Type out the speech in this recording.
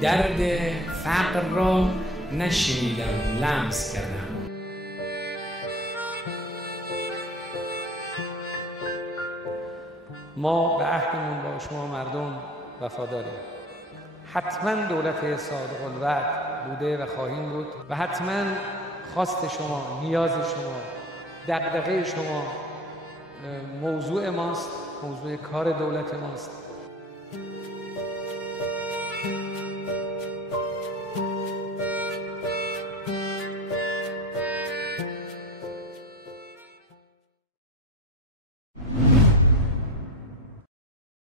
درد فقر را نشنیدم، لمس کردم. ما به عهدمون با شما مردم وفاداریم. حتما دولت صادق الوعد بوده و خواهیم بود و حتما خواست شما، نیاز شما، دغدغه شما موضوع ماست، موضوع کار دولت ماست.